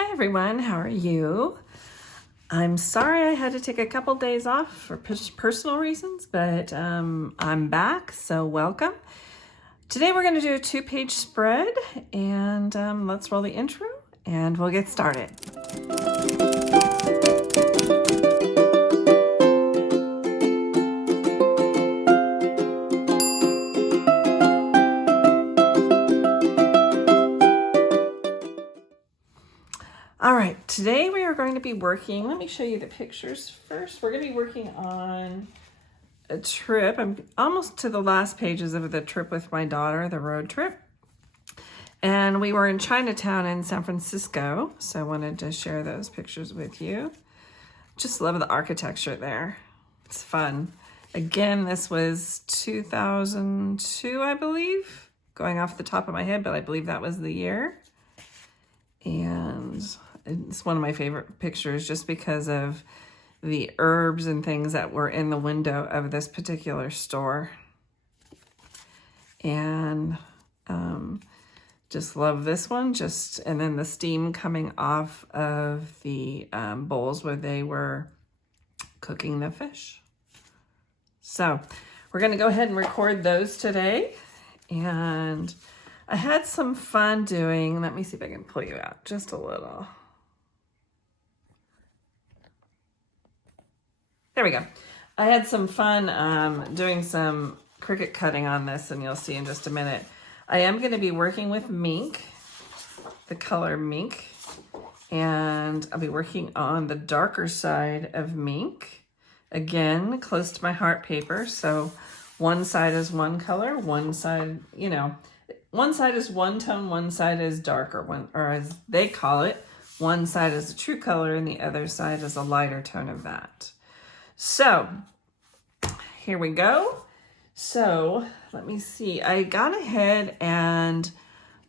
Hi everyone, how are you? I'm sorry I had to take a couple days off for personal reasons, but I'm back, so welcome. Today we're going to do a 2-page spread, and let's roll the intro and we'll get started. All right, today we are going to be working, let me show you the pictures first. We're going to be working on a trip. I'm almost to the last pages of the trip with my daughter, the road trip. And we were in Chinatown in San Francisco, so I wanted to share those pictures with you. Just love the architecture there. It's fun. Again, this was 2002, I believe, going off the top of my head, but I believe that was the year. And it's one of my favorite pictures just because of the herbs and things that were in the window of this particular store. And just love this one. And then the steam coming off of the bowls where they were cooking the fish. So we're going to go ahead and record those today. And I had some fun doing, let me see if I can pull you out just a little. There we go. I had some fun doing some Cricut cutting on this, and you'll see in just a minute. I am going to be working with mink, the color mink, and I'll be working on the darker side of mink. Again, close to my heart paper, so one side is one color, one side, one side is one tone, one side is darker, or as they call it, one side is a true color and the other side is a lighter tone of that. So here we go. So let me see. I got ahead and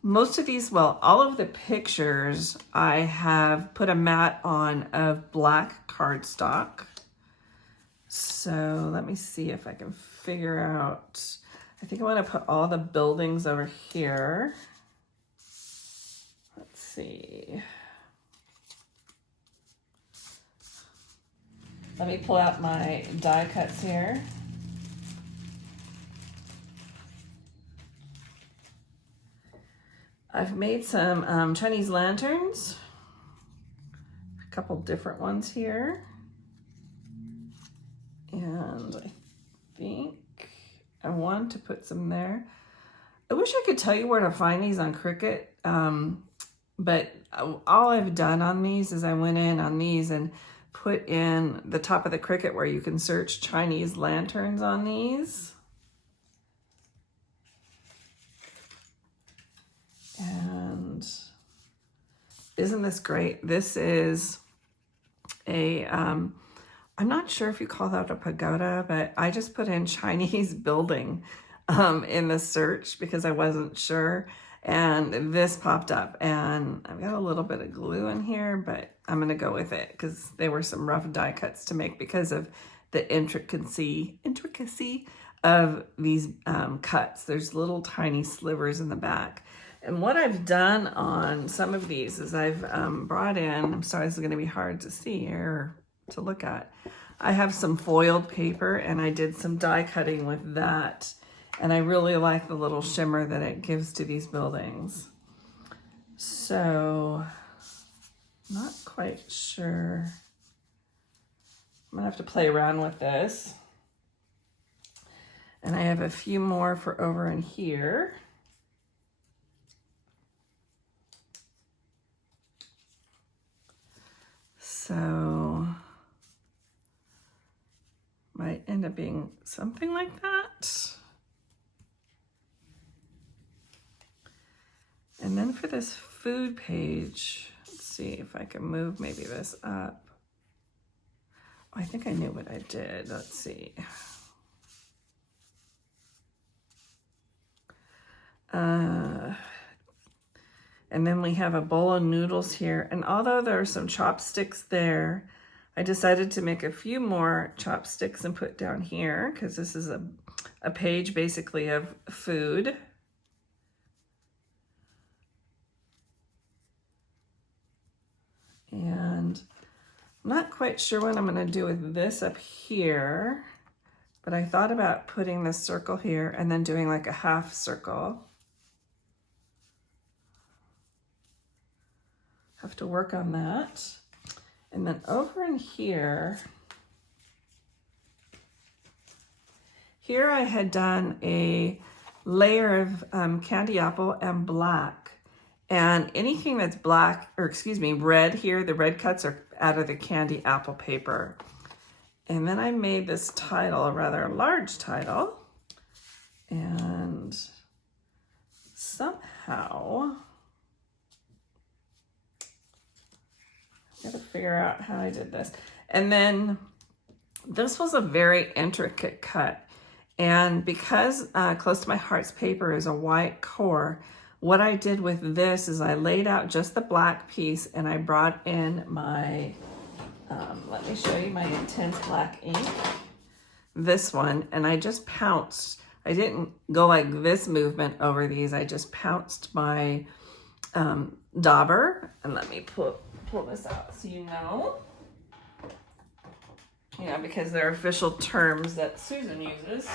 most of these, all of the pictures, I have put a mat on of black cardstock. So let me see if I can figure out. I think I want to put all the buildings over here. Let's see. Let me pull out my die cuts here. I've made some Chinese lanterns, a couple different ones here. And I think I want to put some there. I wish I could tell you where to find these on Cricut, but all I've done on these is I went in on these and put in the top of the Cricut where you can search Chinese lanterns on these. And isn't this great? This is a, I'm not sure if you call that a pagoda, but I just put in Chinese building in the search because I wasn't sure. And this popped up, and I've got a little bit of glue in here, but I'm going to go with it because they were some rough die cuts to make because of the intricacy of these cuts. There's little tiny slivers in the back. And what I've done on some of these is I've brought in, I'm sorry, this is going to be hard to see here, to look at. I have some foiled paper, and I did some die cutting with that. And I really like the little shimmer that it gives to these buildings. So, not quite sure. I'm gonna have to play around with this. And I have a few more for over in here. So, might end up being something like that. And then for this food page, let's see if I can move maybe this up. Oh, I think I knew what I did. Let's see. And then we have a bowl of noodles here. And although there are some chopsticks there, I decided to make a few more chopsticks and put down here because this is a page basically of food. I'm not quite sure what I'm going to do with this up here, but I thought about putting this circle here and then doing like a half circle. Have to work on that. And then over in here, I had done a layer of candy apple and black. And anything that's black, or excuse me, red here, the red cuts are out of the candy apple paper. And then I made this title, a rather large title. And somehow, I gotta figure out how I did this. And then this was a very intricate cut. And because close to my heart's paper is a white core, what I did with this is I laid out just the black piece and I brought in my, let me show you my intense black ink, this one, and I just pounced. I didn't go like this movement over these. I just pounced my dauber, and let me pull this out so you know. Yeah, because they're official terms that Susan uses.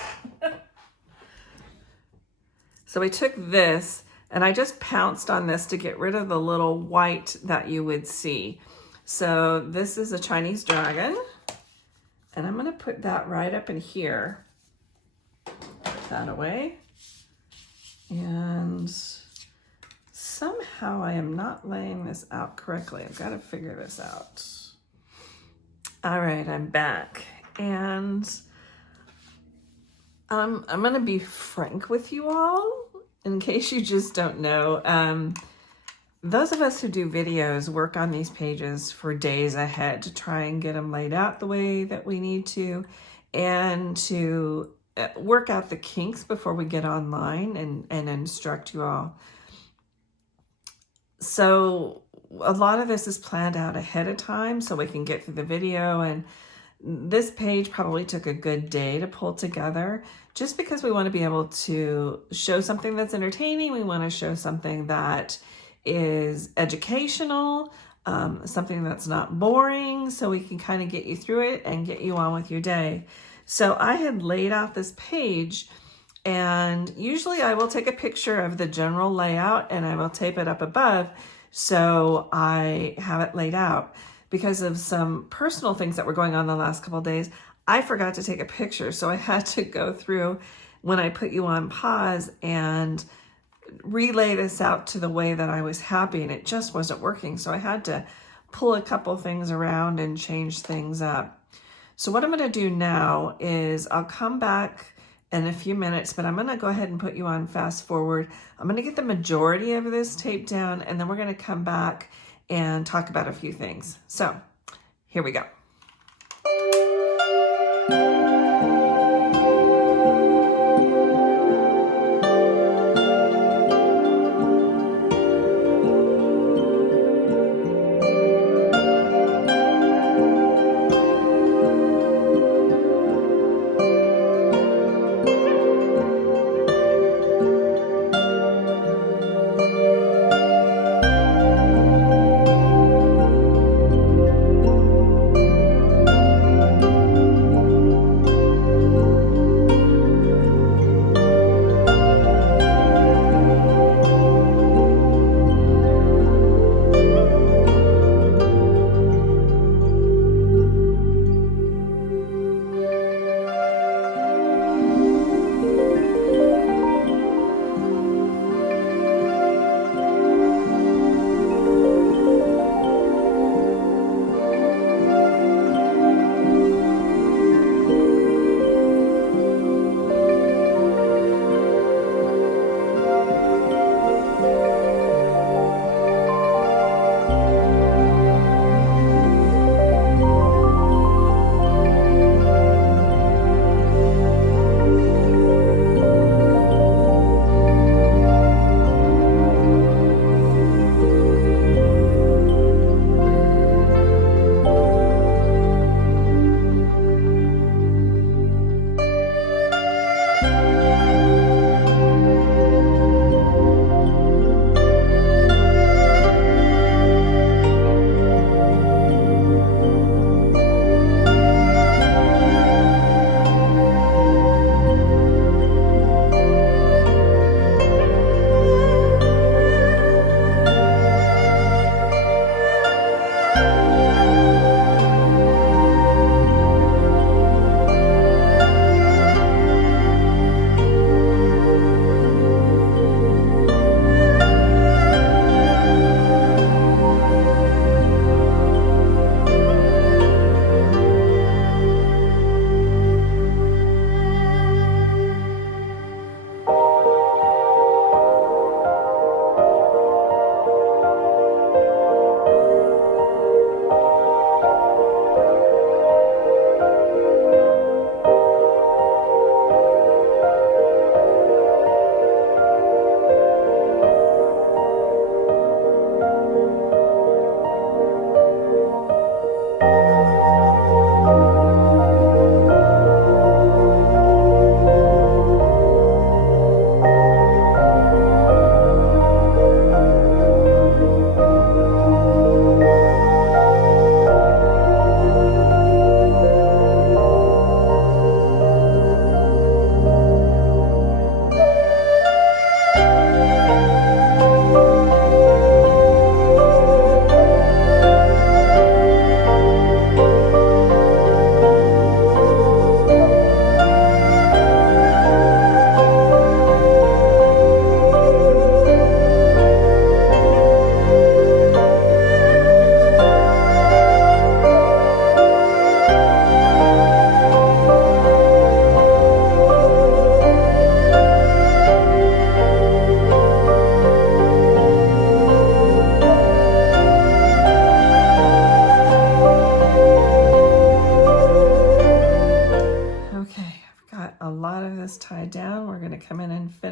So I took this and I just pounced on this to get rid of the little white that you would see. So this is a Chinese dragon, and I'm gonna put that right up in here. Put that away. And somehow I am not laying this out correctly. I've got to figure this out. All right, I'm back, and I'm gonna be frank with you all, in case you just don't know. Those of us who do videos work on these pages for days ahead to try and get them laid out the way that we need to, and to work out the kinks before we get online and instruct you all. So a lot of this is planned out ahead of time so we can get through the video, and this page probably took a good day to pull together just because we want to be able to show something that's entertaining. We want to show something that is educational, something that's not boring, so we can kind of get you through it and get you on with your day. So I had laid out this page, and usually I will take a picture of the general layout and I will tape it up above so I have it laid out. Because of some personal things that were going on the last couple of days, I forgot to take a picture. So I had to go through when I put you on pause and relay this out to the way that I was happy, and it just wasn't working. So I had to pull a couple things around and change things up. So what I'm going to do now is I'll come back in a few minutes, but I'm going to go ahead and put you on fast forward. I'm going to get the majority of this taped down, and then we're going to come back and talk about a few things. So here we go.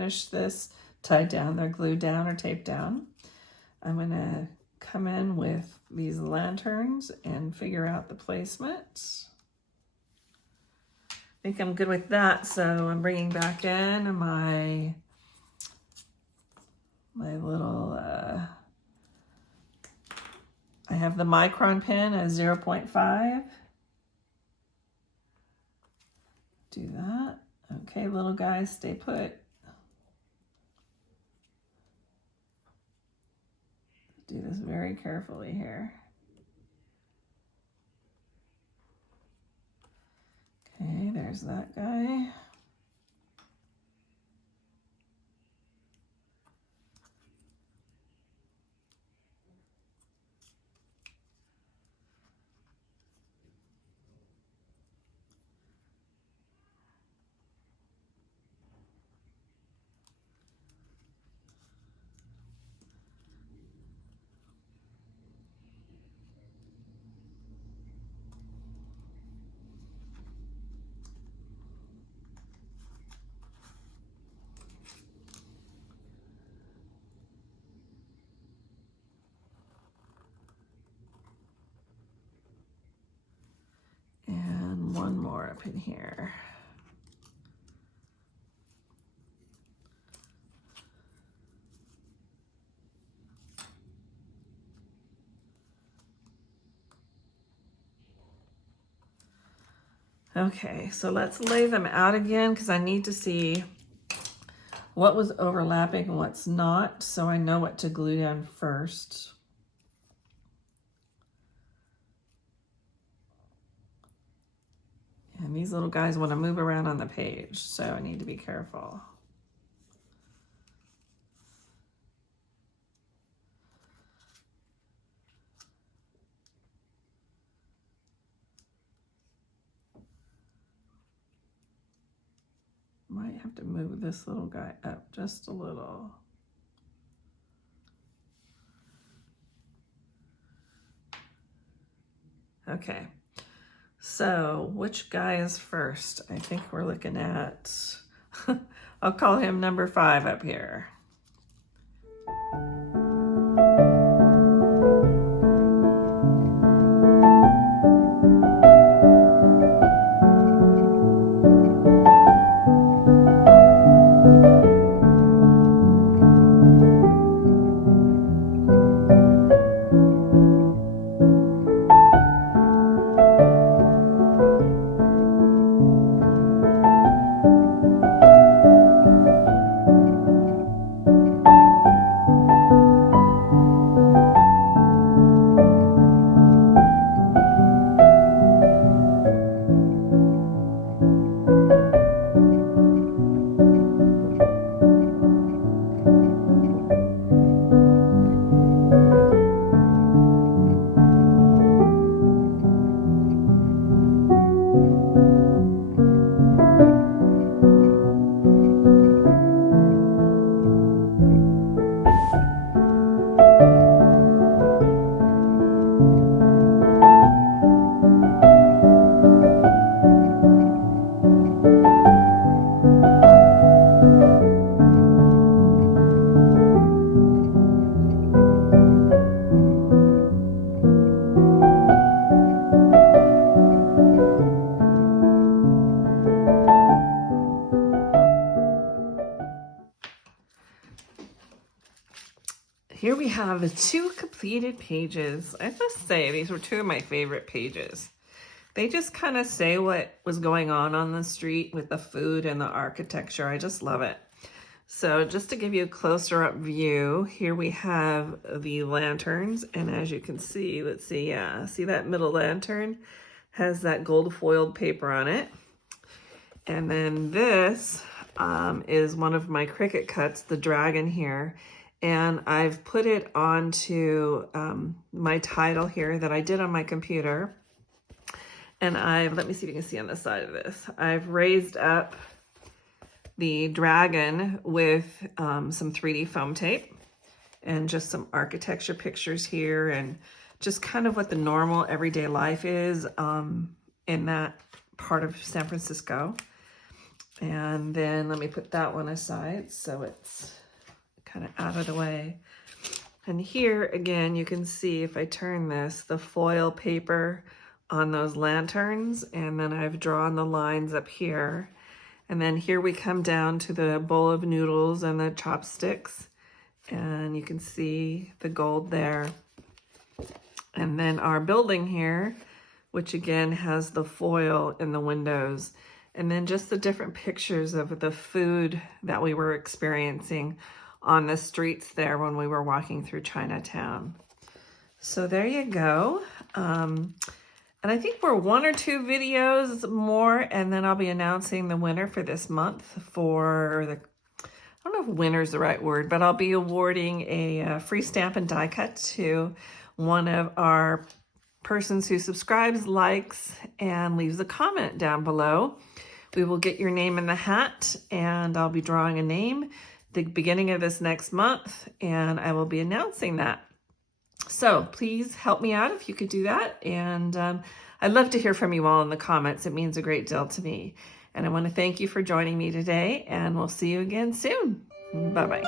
finish this tied down. They're glued down or taped down. I'm gonna come in with these lanterns and figure out the placement. I think I'm good with that, so I'm bringing back in my little, I have the micron pen at 0.5. Do that. Okay, little guys, stay put. Do this very carefully here. Okay, there's that guy. And one more up in here. Okay, so let's lay them out again because I need to see what was overlapping and what's not, so I know what to glue down first. And these little guys want to move around on the page, so I need to be careful. Might have to move this little guy up just a little. Okay, so which guy is first? I think we're looking at, I'll call him number 5 up here. Here we have the 2 completed pages. I must say, these were 2 of my favorite pages. They just kind of say what was going on the street with the food and the architecture. I just love it. So just to give you a closer up view, here we have the lanterns. And as you can see, let's see, yeah, see that middle lantern has that gold foiled paper on it. And then this is one of my Cricut cuts, the dragon here. And I've put it onto my title here that I did on my computer. And let me see if you can see on the side of this. I've raised up the dragon with some 3D foam tape and just some architecture pictures here and just kind of what the normal everyday life is in that part of San Francisco. And then let me put that one aside so it's kind of out of the way. And here again, you can see if I turn this, the foil paper on those lanterns, and then I've drawn the lines up here. And then here we come down to the bowl of noodles and the chopsticks, and you can see the gold there. And then our building here, which again has the foil in the windows, and then just the different pictures of the food that we were experiencing on the streets there when we were walking through Chinatown. So there you go. And I think we're 1 or 2 videos more, and then I'll be announcing the winner for this month for the, I don't know if winner is the right word, but I'll be awarding a free stamp and die cut to one of our persons who subscribes, likes, and leaves a comment down below. We will get your name in the hat, and I'll be drawing a name the beginning of this next month, and I will be announcing that. So please help me out if you could do that. And I'd love to hear from you all in the comments. It means a great deal to me. And I want to thank you for joining me today, and we'll see you again soon. Bye-bye.